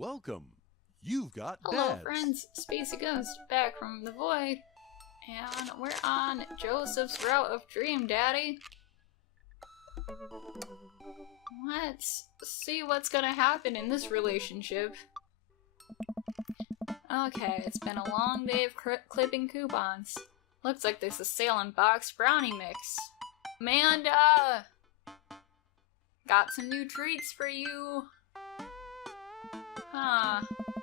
welcome. You've got Hello, dads. friends. Spacey Ghost back from the void, and we're on Joseph's route of dream, Daddy. Let's see what's gonna happen in this relationship. Okay, it's been a long day of clipping coupons. Looks like there's a sale on boxed brownie mix. Amanda! Got some new treats for you. Huh.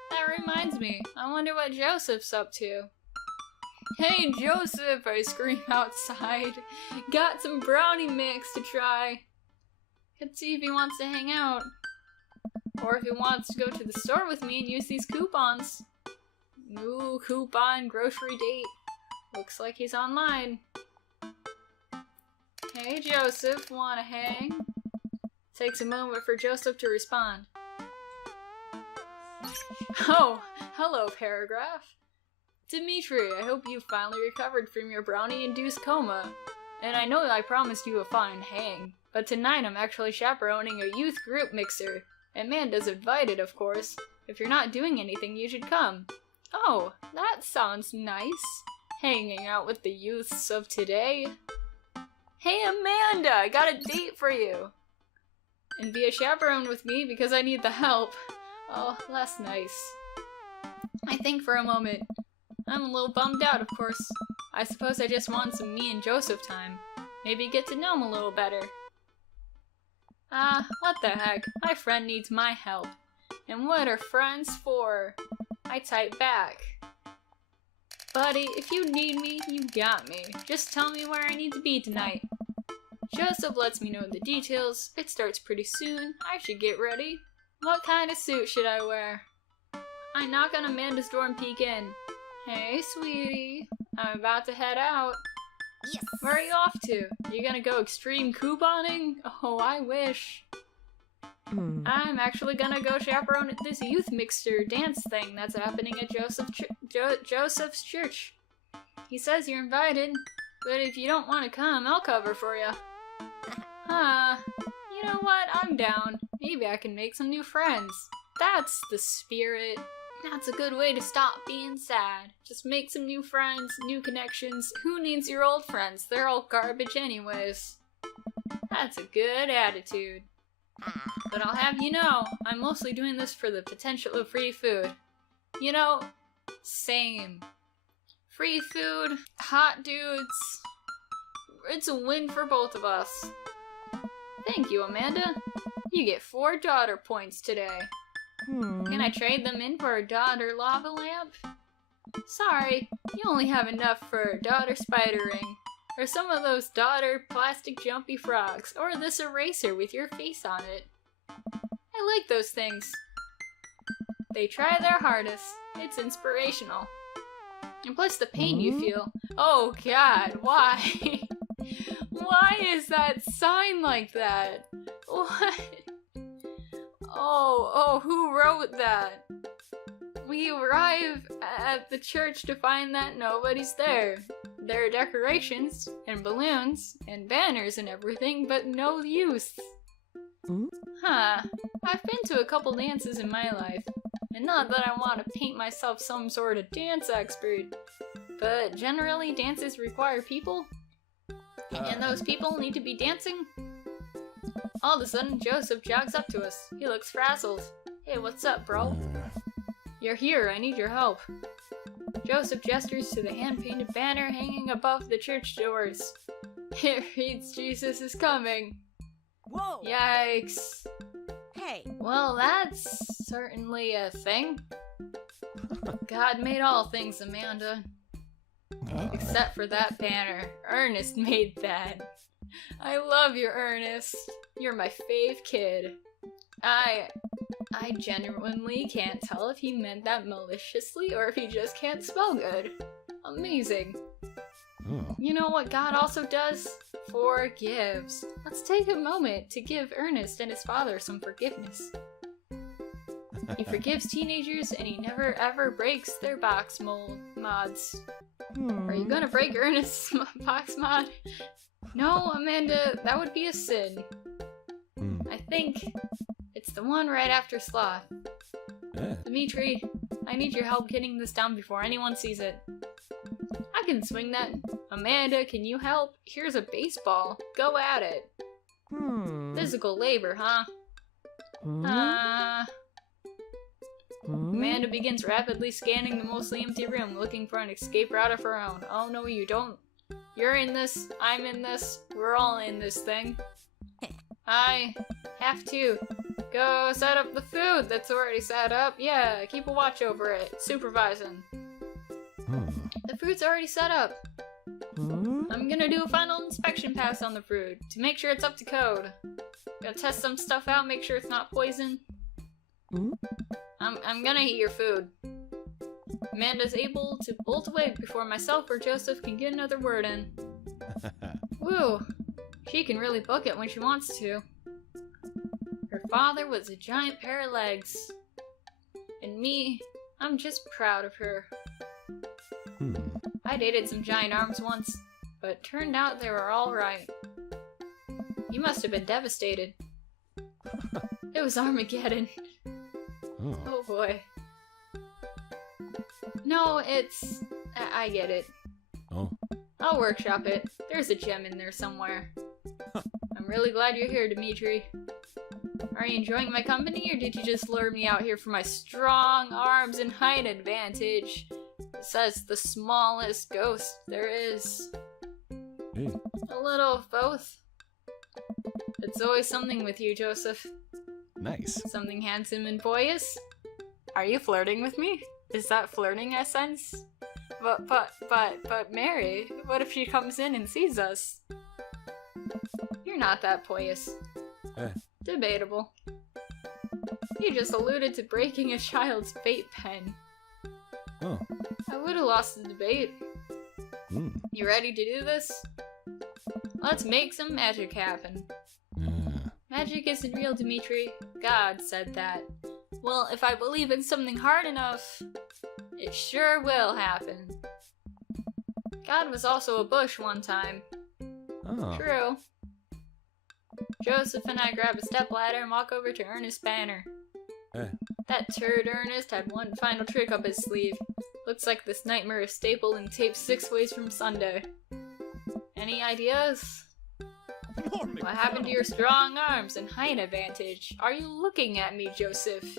That reminds me. I wonder what Joseph's up to. Hey, Joseph! I scream outside. Got some brownie mix to try. Let's see if he wants to hang out. Or if he wants to go to the store with me and use these coupons. Ooh, coupon grocery date. Looks like he's online. Hey, Joseph, wanna hang? Takes a moment for Joseph to respond. Oh, hello, Paragraph. Dimitri, I hope you finally recovered from your brownie-induced coma. And I know I promised you a fine hang, but tonight I'm actually chaperoning a youth group mixer. Amanda's invited, of course. If you're not doing anything, you should come. Oh, that sounds nice. Hanging out with the youths of today. Hey, Amanda, I got a date for you. And be a chaperone with me because I need the help. Oh, that's nice. I think for a moment. I'm a little bummed out, of course. I suppose I just want some me and Joseph time. Maybe get to know him a little better. What the heck? My friend needs my help. And what are friends for? I type back. Buddy, if you need me, you got me. Just tell me where I need to be tonight. Joseph lets me know the details. It starts pretty soon. I should get ready. What kind of suit should I wear? I knock on Amanda's door and peek in. Hey, sweetie. I'm about to head out. Yes. Where are you off to? You gonna go extreme couponing? Oh, I wish. I'm actually gonna go chaperone at this youth mixer dance thing that's happening at Joseph's church. He says you're invited, but if you don't want to come, I'll cover for you. You know what? I'm down. Maybe I can make some new friends. That's the spirit. That's a good way to stop being sad. Just make some new friends, new connections. Who needs your old friends? They're all garbage anyways. That's a good attitude. But I'll have you know, I'm mostly doing this for the potential of free food. You know, same. Free food, hot dudes. It's a win for both of us. Thank you, Amanda. You get 4 daughter points today. Can I trade them in for a daughter lava lamp? Sorry, you only have enough for a daughter spider ring. Or some of those daughter plastic jumpy frogs. Or this eraser with your face on it. I like those things. They try their hardest. It's inspirational. And plus the pain you feel. Oh god, why? Why is that sign like that? What? Oh, who wrote that? We arrive at the church to find that nobody's there. There are decorations, and balloons, and banners and everything, but no youth. Huh. I've been to a couple dances in my life, and not that I want to paint myself some sort of dance expert, but generally dances require people, and those people need to be dancing. All of a sudden, Joseph jogs up to us. He looks frazzled. Hey, what's up, bro? You're here, I need your help. Joseph gestures to the hand-painted banner hanging above the church doors. It reads, Jesus is coming. Whoa! Yikes. Hey! Well, that's certainly a thing. God made all things, Amanda. Except for that banner. Ernest made that. I love you, Ernest. You're my fave kid. I genuinely can't tell if he meant that maliciously or if he just can't spell good. Amazing. You know what God also does? Forgives. Let's take a moment to give Ernest and his father some forgiveness. He forgives teenagers and he never ever breaks their box mods. Are you gonna break Ernest's box mod? No, Amanda, that would be a sin. I think it's the one right after sloth. Dimitri, I need your help getting this down before anyone sees it. I can swing that. Amanda, can you help? Here's a baseball. Go at it. Physical labor, huh? Amanda begins rapidly scanning the mostly empty room, looking for an escape route of her own. Oh no, you don't. You're in this, I'm in this, we're all in this thing. I have to go set up the food that's already set up. Yeah, keep a watch over it. Supervising. The food's already set up. I'm gonna do a final inspection pass on the food to make sure it's up to code. Gotta test some stuff out, make sure it's not poison. I'm gonna eat your food. Amanda's able to bolt away before myself or Joseph can get another word in. Woo! She can really book it when she wants to. Her father was a giant pair of legs. And me, I'm just proud of her. I dated some giant arms once, but it turned out they were all right. You must have been devastated. It was Armageddon. Oh boy. No, it's... I get it. Oh. I'll workshop it. There's a gem in there somewhere. I'm really glad you're here, Dimitri. Are you enjoying my company, or did you just lure me out here for my strong arms and height advantage? It says the smallest ghost there is. Hey. A little of both. It's always something with you, Joseph. Nice. Something handsome and boyish. Are you flirting with me? Is that flirting I sense? But Mary, what if she comes in and sees us? You're not that poyous. Debatable. You just alluded to breaking a child's vape pen. Oh. I would have lost the debate. You ready to do this? Let's make some magic happen. Magic isn't real, Dimitri. God said that. Well, if I believe in something hard enough, it sure will happen. God was also a bush one time. Oh. True. Joseph and I grab a stepladder and walk over to Ernest's banner. That turd Ernest had one final trick up his sleeve. Looks like this nightmare is stapled and taped 6 ways from Sunday. Any ideas? What happened to your strong arms and height advantage? Are you looking at me, Joseph?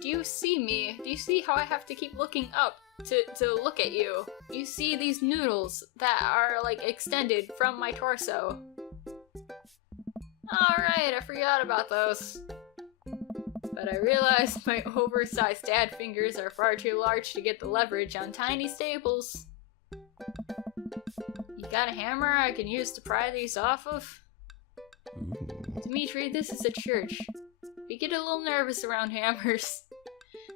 Do you see me? Do you see how I have to keep looking up to look at you? You see these noodles that are like extended from my torso? Alright, I forgot about those. But I realized my oversized dad fingers are far too large to get the leverage on tiny staples. You got a hammer I can use to pry these off of? Dimitri, this is a church. We get a little nervous around hammers.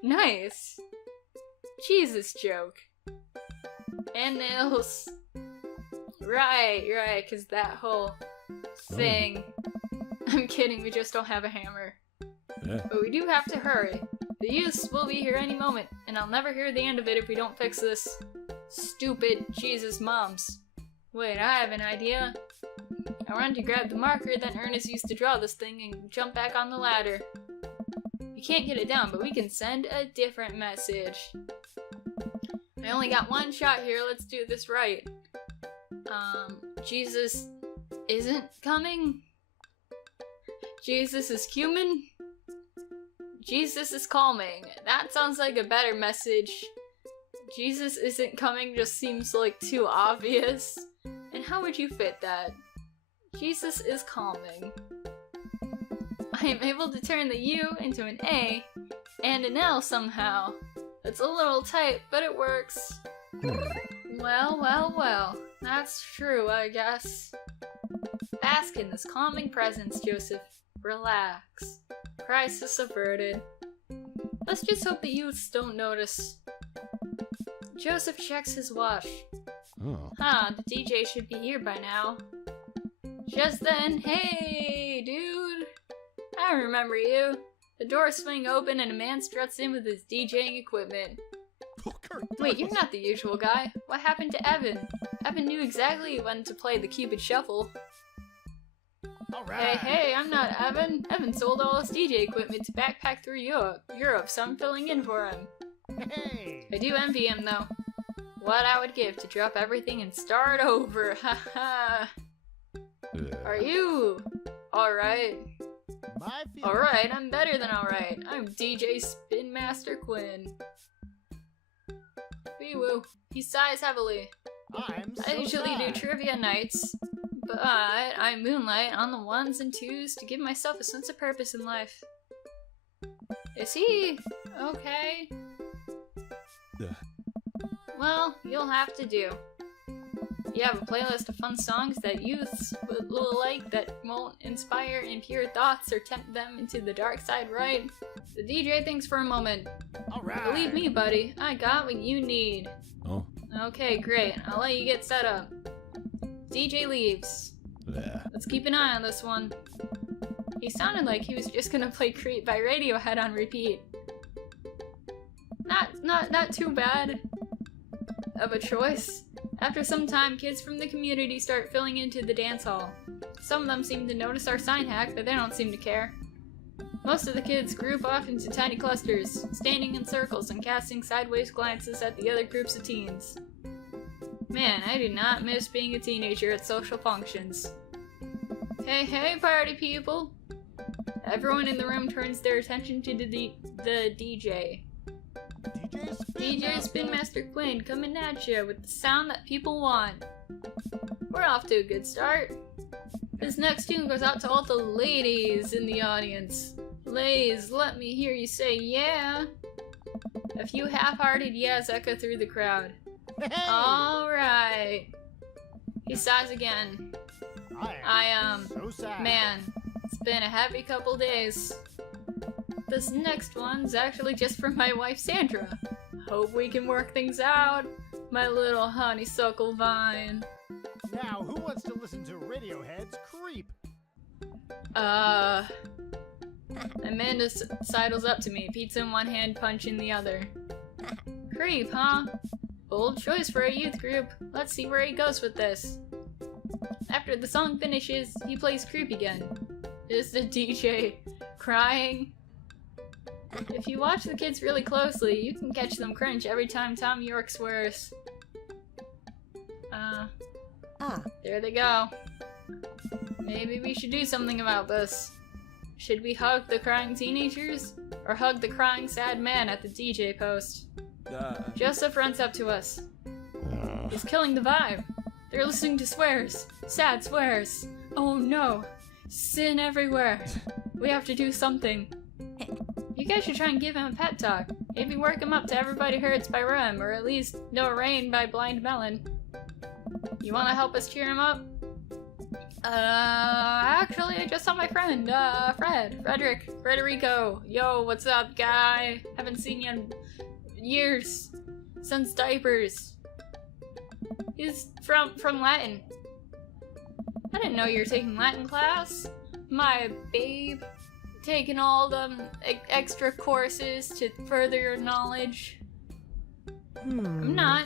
Nice. Jesus joke. And nails. Right, cause that whole thing. I'm kidding, we just don't have a hammer. But we do have to hurry. The youths will be here any moment, and I'll never hear the end of it if we don't fix this. Stupid Jesus moms. Wait, I have an idea. I run to grab the marker that Ernest used to draw this thing and jump back on the ladder. We can't get it down, but we can send a different message. I only got one shot here, let's do this right. Jesus isn't coming? Jesus is human? Jesus is calming. That sounds like a better message. Jesus isn't coming just seems like too obvious. And how would you fit that? Jesus is calming. I am able to turn the U into an A and an L somehow. It's a little tight, but it works. Well. That's true, I guess. Bask in this calming presence, Joseph. Relax. Crisis averted. Let's just hope the youths don't notice. Joseph checks his watch. The DJ should be here by now. Just then, hey, dude! I remember you. The doors swing open and a man struts in with his DJing equipment. Wait, you're not the usual guy. What happened to Evan? Evan knew exactly when to play the Cupid Shuffle. Hey, I'm not Evan. Evan sold all his DJ equipment to backpack through Europe, so I'm filling in for him. Hey! I do envy him, though. What I would give to drop everything and start over, haha. Are you alright? My feelings. Alright, I'm better than alright. I'm DJ Spin Master Quinn. Wee-woo. He sighs heavily. I usually do trivia nights, but I moonlight on the ones and twos to give myself a sense of purpose in life. Is he okay? Well, you'll have to do. You have a playlist of fun songs that youths will like that won't inspire impure thoughts or tempt them into the dark side, right? The DJ thinks for a moment. Alright. Believe me, buddy, I got what you need. Oh. Okay, great. I'll let you get set up. DJ leaves. Let's keep an eye on this one. He sounded like he was just gonna play Creep by Radiohead on repeat. Not too bad of a choice. After some time, kids from the community start filling into the dance hall. Some of them seem to notice our sign hack, but they don't seem to care. Most of the kids group off into tiny clusters, standing in circles and casting sideways glances at the other groups of teens. Man, I do not miss being a teenager at social functions. Hey, party people! Everyone in the room turns their attention to the DJ. DJ Spin Master Quinn coming at you with the sound that people want. We're off to a good start. This next tune goes out to all the ladies in the audience. Ladies, let me hear you say yeah. A few half-hearted yeahs echo through the crowd. Hey! Alright. He sighs again. I so sad. Man, it's been a happy couple days. This next one's actually just for my wife Sandra. Hope we can work things out, my little honeysuckle vine. Now, who wants to listen to Radiohead's Creep? Amanda sidles up to me, pizza in one hand, punch in the other. Creep, huh? Bold choice for a youth group. Let's see where he goes with this. After the song finishes, he plays Creep again. Is the DJ crying? If you watch the kids really closely, you can catch them cringe every time Tom York swears. There they go. Maybe we should do something about this. Should we hug the crying teenagers? Or hug the crying sad man at the DJ post? Joseph runs up to us. He's killing the vibe. They're listening to swears. Sad swears. Oh no. Sin everywhere. We have to do something. You guys should try and give him a pep talk. Maybe work him up to Everybody Hurts by Rem, or at least No Rain by Blind Melon. You wanna help us cheer him up? Actually, I just saw my friend, Frederico. Yo, what's up, guy? Haven't seen you in years. Since diapers. He's from Latin. I didn't know you were taking Latin class. My babe. Taking all the extra courses to further your knowledge. I'm not.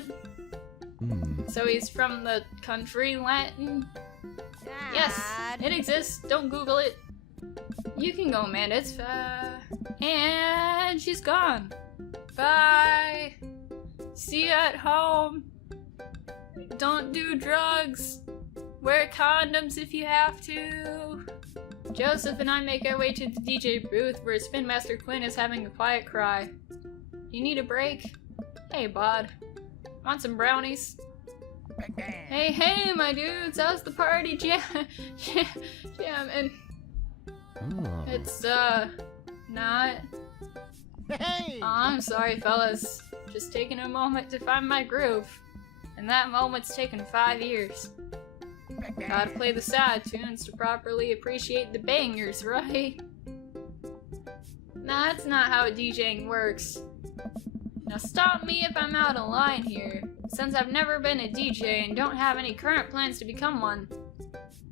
So he's from the country Latin? Yes, it exists. Don't Google it. You can go, man. It's and she's gone. Bye. See you at home. Don't do drugs. Wear condoms if you have to. Joseph and I make our way to the DJ booth where Spin Master Quinn is having a quiet cry. You need a break? Hey, bud. Want some brownies? Hey, my dudes, how's the party jamming? It's, not. Hey! Oh, I'm sorry, fellas. Just taking a moment to find my groove. And that moment's taken 5 years. Gotta play the sad tunes to properly appreciate the bangers, right? Nah, that's not how DJing works. Now stop me if I'm out of line here, since I've never been a DJ and don't have any current plans to become one.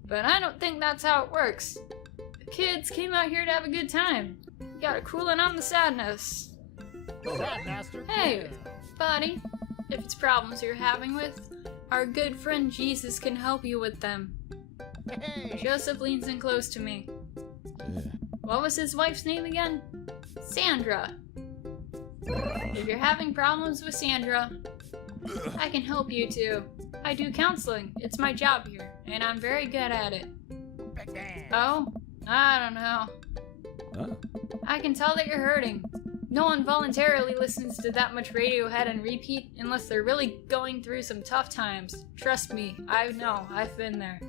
But I don't think that's how it works. The kids came out here to have a good time. Gotta cool it on the sadness. Hey, buddy, if it's problems you're having with, our good friend Jesus can help you with them. Hey! Joseph leans in close to me. Yeah. What was his wife's name again? Sandra. If you're having problems with Sandra, I can help you too. I do counseling. It's my job here, and I'm very good at it. Oh? I don't know. Oh. I can tell that you're hurting. No one voluntarily listens to that much Radiohead and repeat unless they're really going through some tough times. Trust me, I know. I've been there.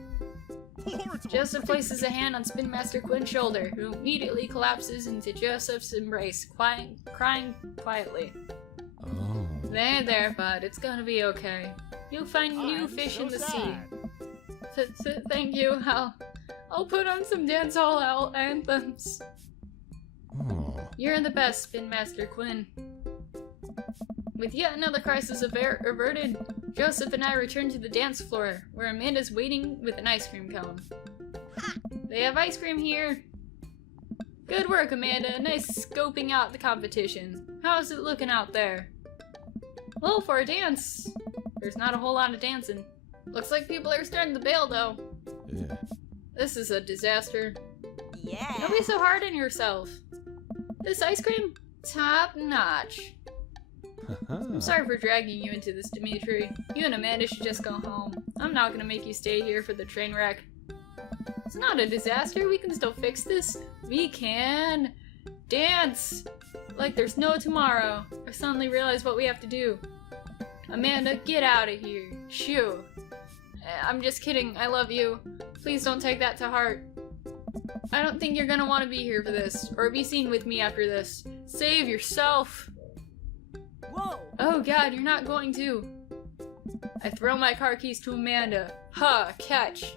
Joseph places a hand on Spin Master Quinn's shoulder, who immediately collapses into Joseph's embrace, crying quietly. Oh. There, bud. It's gonna be okay. You'll find new fish in the sea. Thank you. I'll put on some dance hall anthems. Oh. You're the best, Spin Master Quinn. With yet another crisis averted, Joseph and I return to the dance floor, where Amanda's waiting with an ice cream cone. They have ice cream here. Good work, Amanda. Nice scoping out the competition. How's it looking out there? Well, for a dance, there's not a whole lot of dancing. Looks like people are starting to bail, though. Yeah. This is a disaster. Yeah. Don't be so hard on yourself. This ice cream? Top notch. I'm sorry for dragging you into this, Dimitri. You and Amanda should just go home. I'm not gonna make you stay here for the train wreck. It's not a disaster. We can still fix this. We can dance like there's no tomorrow. I suddenly realize what we have to do. Amanda, get out of here. Shoo. I'm just kidding. I love you. Please don't take that to heart. I don't think you're gonna want to be here for this, or be seen with me after this. Save yourself. Whoa! Oh god, you're not going to. I throw my car keys to Amanda. Ha, catch.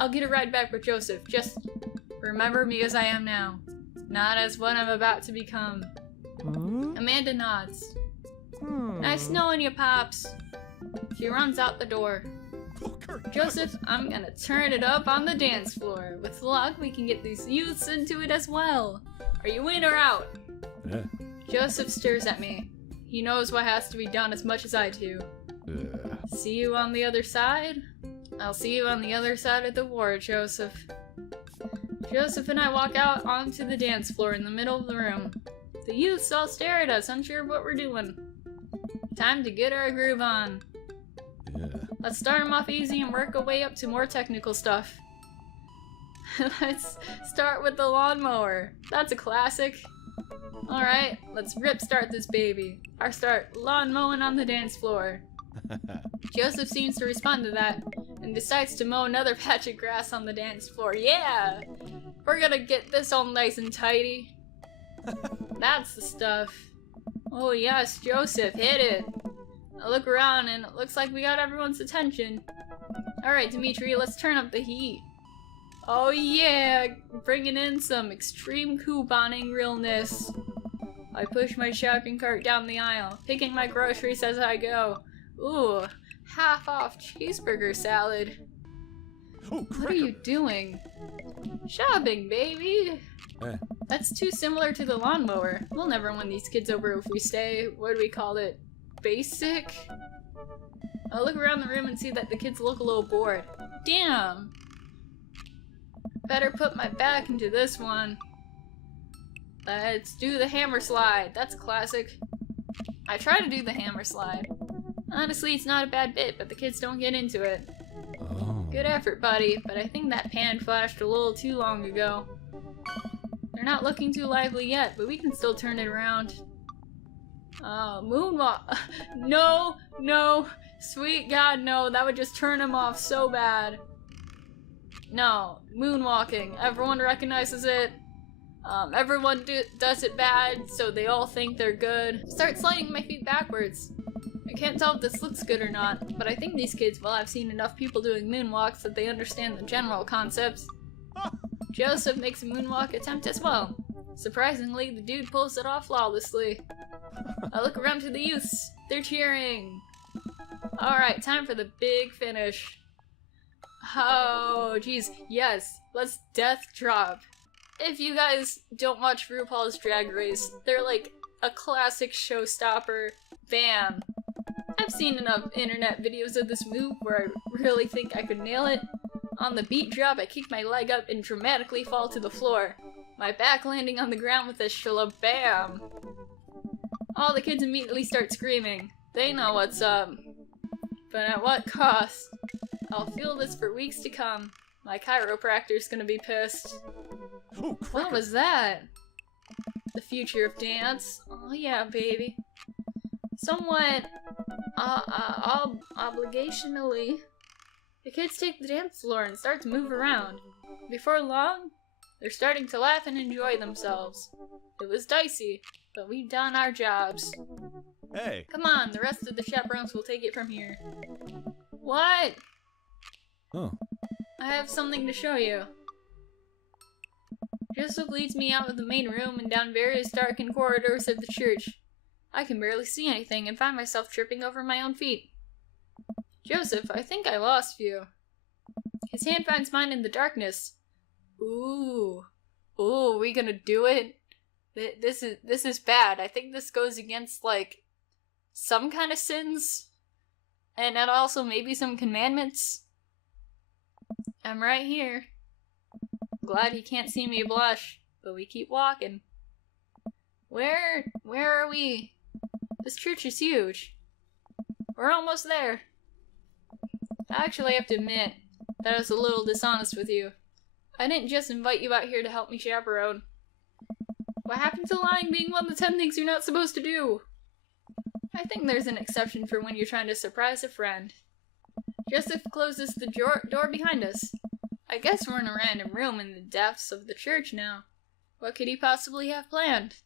I'll get a ride back with Joseph. Just remember me as I am now, not as what I'm about to become. Amanda nods. Nice knowing you, Pops. She runs out the door. Joseph, I'm gonna turn it up on the dance floor. With luck, we can get these youths into it as well. Are you in or out? Yeah. Joseph stares at me. He knows what has to be done as much as I do. See you on the other side? I'll see you on the other side of the war, Joseph. Joseph and I walk out onto the dance floor in the middle of the room. The youths all stare at us, unsure of what we're doing. Time to get our groove on. Yeah. Let's start them off easy and work our way up to more technical stuff. Let's start with the lawnmower. That's a classic. Alright, let's start this baby. Our start, lawn mowing on the dance floor. Joseph seems to respond to that, and decides to mow another patch of grass on the dance floor. Yeah! We're gonna get this all nice and tidy. That's the stuff. Oh yes, Joseph, hit it! I look around and it looks like we got everyone's attention. Alright, Dimitri, let's turn up the heat. Oh yeah, bringing in some extreme couponing realness. I push my shopping cart down the aisle, picking my groceries as I go. Ooh, half off cheeseburger salad. Oh, What are you doing? Shopping, baby! Eh. That's too similar to the lawnmower. We'll never win these kids over if we stay, what do we call it? Basic? I look around the room and see that the kids look a little bored. Damn! Better put my back into this one. Let's do the hammer slide. That's a classic. I try to do the hammer slide. Honestly, it's not a bad bit, but the kids don't get into it. Oh. Good effort, buddy, but I think that pan flashed a little too long ago. They're not looking too lively yet, but we can still turn it around. Moonwalk. No. Sweet God, no. That would just turn him off so bad. No. Moonwalking. Everyone recognizes it. Everyone does it bad, so they all think they're good. Start sliding my feet backwards. I can't tell if this looks good or not, but I think these kids will have seen enough people doing moonwalks that they understand the general concept. Joseph makes a moonwalk attempt as well. Surprisingly, the dude pulls it off flawlessly. I look around to the youths. They're cheering. Alright, time for the big finish. Oh, geez. Yes, let's death drop. If you guys don't watch RuPaul's Drag Race, they're like a classic showstopper. Bam. I've seen enough internet videos of this move where I really think I could nail it. On the beat drop, I kick my leg up and dramatically fall to the floor, my back landing on the ground with a shalabam. All the kids immediately start screaming. They know what's up. But at what cost? I'll feel this for weeks to come. My chiropractor's gonna be pissed. Oh, What was that? The future of dance. Oh yeah, baby. Somewhat, obligationally, the kids take the dance floor and start to move around. Before long, they're starting to laugh and enjoy themselves. It was dicey, but we've done our jobs. Hey. Come on, the rest of the chaperones will take it from here. What? Oh. I have something to show you. Joseph leads me out of the main room and down various darkened corridors of the church. I can barely see anything and find myself tripping over my own feet. Joseph, I think I lost you. His hand finds mine in the darkness. Ooh. Ooh, we gonna do it? This is bad. I think this goes against, like, some kind of sins. And also maybe some commandments. I'm right here. Glad he can't see me blush, but we keep walking. Where are we? This church is huge. We're almost there. I actually have to admit that I was a little dishonest with you. I didn't just invite you out here to help me chaperone. What happened to lying being one of the 10 things you're not supposed to do? I think there's an exception for when you're trying to surprise a friend. Joseph closes the door behind us. I guess we're in a random room in the depths of the church now. What could he possibly have planned?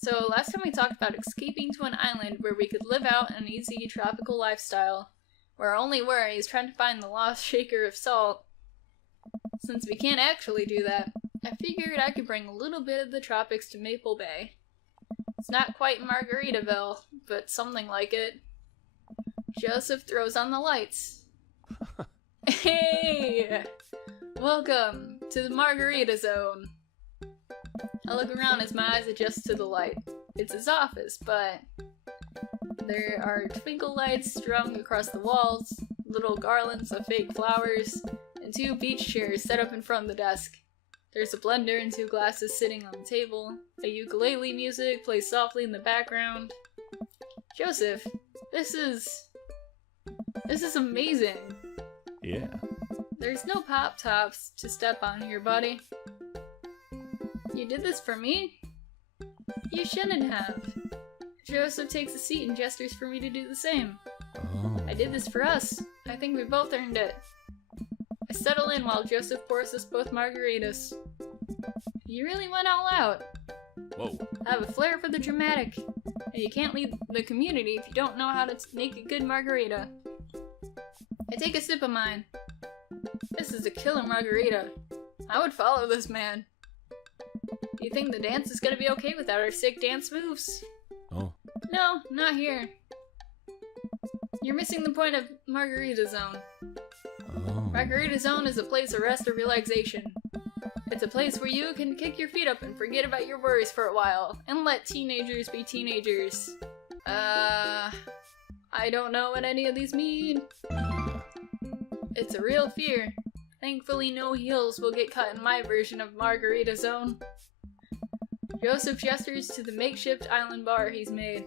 So, last time we talked about escaping to an island where we could live out an easy tropical lifestyle, where our only worry is trying to find the lost shaker of salt. Since we can't actually do that, I figured I could bring a little bit of the tropics to Maple Bay. It's not quite Margaritaville, but something like it. Joseph throws on the lights. Hey! Welcome to the Margarita Zone. I look around as my eyes adjust to the light. It's his office, but there are twinkle lights strung across the walls, little garlands of fake flowers, and 2 beach chairs set up in front of the desk. There's a blender and 2 glasses sitting on the table. A ukulele music plays softly in the background. Joseph, this is amazing. Yeah. There's no pop tops to step on here, buddy. You did this for me? You shouldn't have. Joseph takes a seat and gestures for me to do the same. Oh. I did this for us. I think we both earned it. I settle in while Joseph pours us both margaritas. You really went all out. Whoa. I have a flair for the dramatic. And you can't lead the community if you don't know how to make a good margarita. I take a sip of mine. This is a killer margarita. I would follow this man. Do you think the dance is gonna be okay without our sick dance moves? Oh. No, not here. You're missing the point of Margarita Zone. Oh. Margarita Zone is a place of rest or relaxation. It's a place where you can kick your feet up and forget about your worries for a while, and let teenagers be teenagers. I don't know what any of these mean. It's a real fear. Thankfully, no heels will get cut in my version of Margarita Zone. Joseph gestures to the makeshift island bar he's made.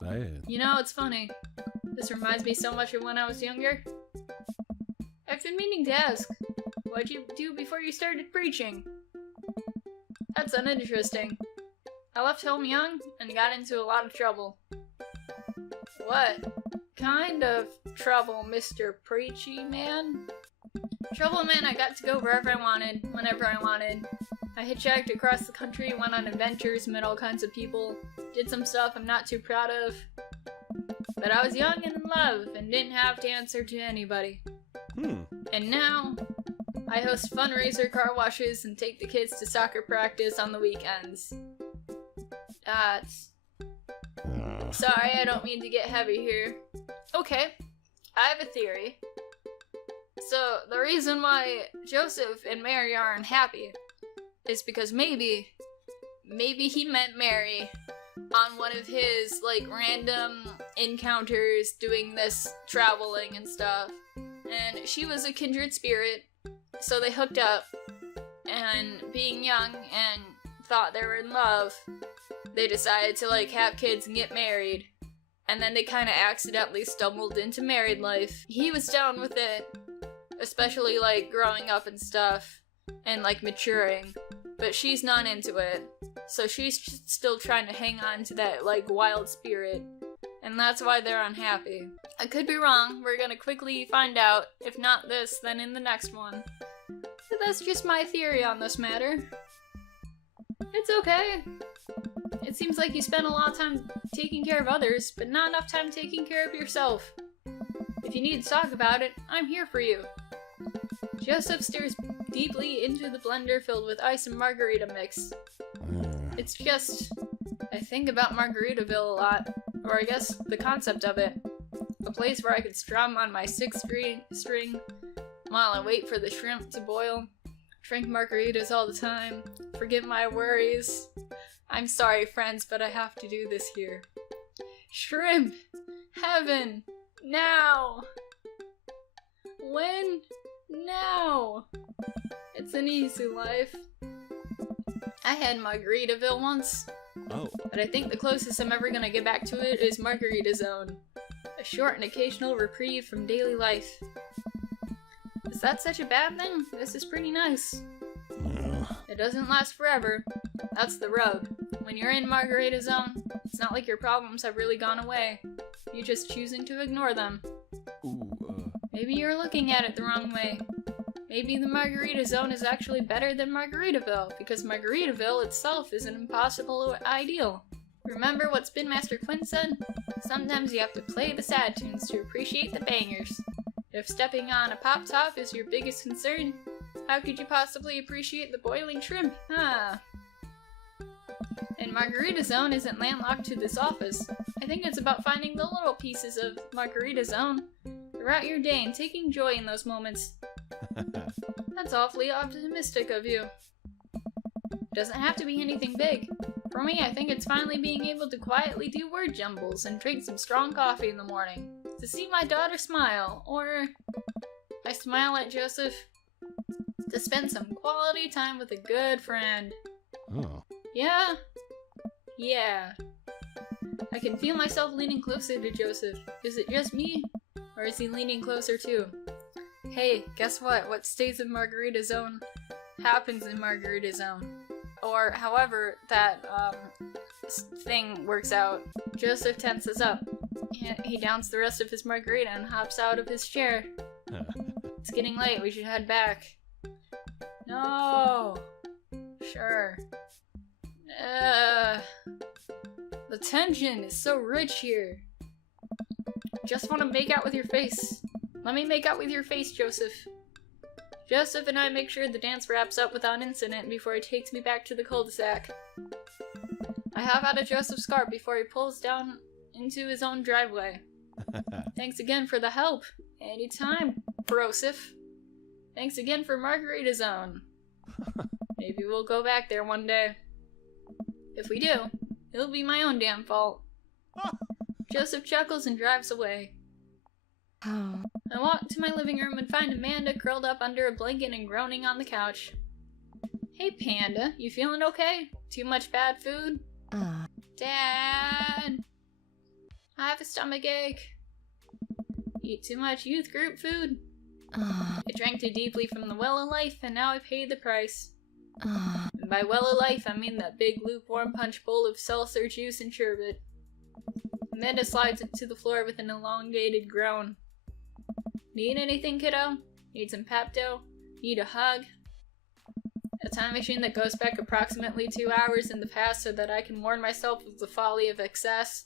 Bad. You know, it's funny. This reminds me so much of when I was younger. I've been meaning to ask, what'd you do before you started preaching? That's uninteresting. I left home young and got into a lot of trouble. What kind of trouble, Mr. Preachy Man? Trouble meant I got to go wherever I wanted, whenever I wanted. I hitchhiked across the country, went on adventures, met all kinds of people, did some stuff I'm not too proud of. But I was young and in love, and didn't have to answer to anybody. And now, I host fundraiser car washes and take the kids to soccer practice on the weekends. Sorry, I don't mean to get heavy here. Okay, I have a theory. So, the reason why Joseph and Mary are unhappy is because maybe he met Mary on one of his, like, random encounters doing this traveling and stuff. And she was a kindred spirit, So they hooked up, and being young and thought they were in love, they decided to, like, have kids and get married. And then they kind of accidentally stumbled into married life. He was down with it, especially, like, growing up and stuff, and, like, maturing. But she's not into it, so she's still trying to hang on to that, like, wild spirit. And that's why they're unhappy. I could be wrong, we're gonna quickly find out. If not this, then in the next one. But that's just my theory on this matter. It's okay. It seems like you spend a lot of time taking care of others, but not enough time taking care of yourself. If you need to talk about it, I'm here for you. Joseph stares deeply into the blender filled with ice and margarita mix. It's just, I think about Margaritaville a lot, or I guess the concept of it. A place where I could strum on my sixth string while I wait for the shrimp to boil. Drink margaritas all the time. Forget my worries. I'm sorry, friends, but I have to do this here. Shrimp! Heaven! Now! When? Now! It's an easy life. I had Margaritaville once, Oh. but I think the closest I'm ever gonna get back to it is Margarita Zone. A short and occasional reprieve from daily life. Is that such a bad thing? This is pretty nice. It doesn't last forever. That's the rub. When you're in Margarita Zone, it's not like your problems have really gone away. You're just choosing to ignore them. Maybe you're looking at it the wrong way. Maybe the Margarita Zone is actually better than Margaritaville, because Margaritaville itself is an impossible ideal. Remember what Spin Master Quinn said? Sometimes you have to play the sad tunes to appreciate the bangers. If stepping on a pop top is your biggest concern, how could you possibly appreciate the boiling shrimp? And Margarita Zone isn't landlocked to this office. I think it's about finding the little pieces of Margarita Zone throughout your day and taking joy in those moments. That's awfully optimistic of you. Doesn't have to be anything big. For me, I think it's finally being able to quietly do word jumbles and drink some strong coffee in the morning. To see my daughter smile, or I smile at Joseph. To spend some quality time with a good friend. Oh. Yeah. Yeah. I can feel myself leaning closer to Joseph. Is it just me? Or is he leaning closer too? Hey, guess what? What stays in Margarita Zone happens in Margarita Zone. Or however that thing works out. Joseph tenses up. He downs the rest of his margarita and hops out of his chair. It's getting late, we should head back. No. Sure. The tension is so rich here. Just want to make out with your face. Let me make out with your face, Joseph. Joseph and I make sure the dance wraps up without incident before he takes me back to the cul-de-sac. I hop out of Joseph's car before he pulls down into his own driveway. Thanks again for the help. Anytime, Broseph. Thanks again for Margarita Zone. Maybe we'll go back there one day. If we do, it'll be my own damn fault. Joseph chuckles and drives away. I walk to my living room and find Amanda curled up under a blanket and groaning on the couch. Hey Panda, you feeling okay? Too much bad food? Dad! I have a stomach ache. Eat too much youth group food? I drank too deeply from the well of life and now I paid the price. And by well of life I mean that big lukewarm punch bowl of seltzer juice and sherbet. Amanda slides to the floor with an elongated groan. Need anything, kiddo? Need some Pepto? Need a hug? A time machine that goes back approximately 2 hours in the past so that I can warn myself of the folly of excess?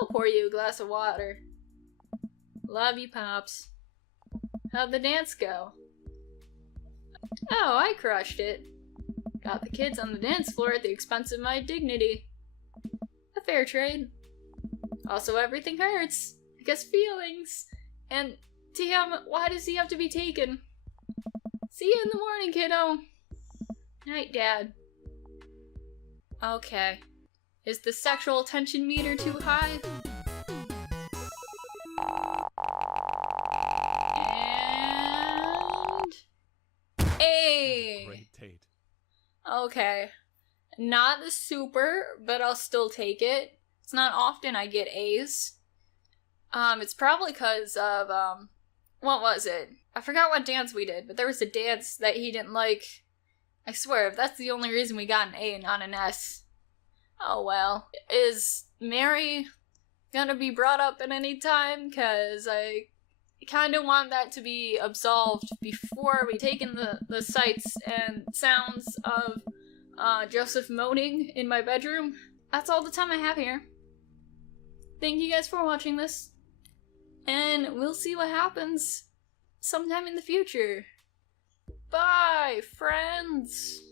I'll pour you a glass of water. Love you, Pops. How'd the dance go? Oh, I crushed it. Got the kids on the dance floor at the expense of my dignity. A fair trade. Also, everything hurts. I guess feelings. And, damn, why does he have to be taken? See you in the morning, kiddo. Night, Dad. Okay. Is the sexual tension meter too high? And Okay. Not the super, but I'll still take it. It's not often I get A's. It's probably because of, what was it? I forgot what dance we did, but there was a dance that he didn't like. I swear, if that's the only reason we got an A and not an S. Oh well. Is Mary gonna be brought up at any time? Cause I kinda want that to be absolved before we take in the sights and sounds of Joseph moaning in my bedroom. That's all the time I have here. Thank you guys for watching this. And we'll see what happens sometime in the future. Bye, friends!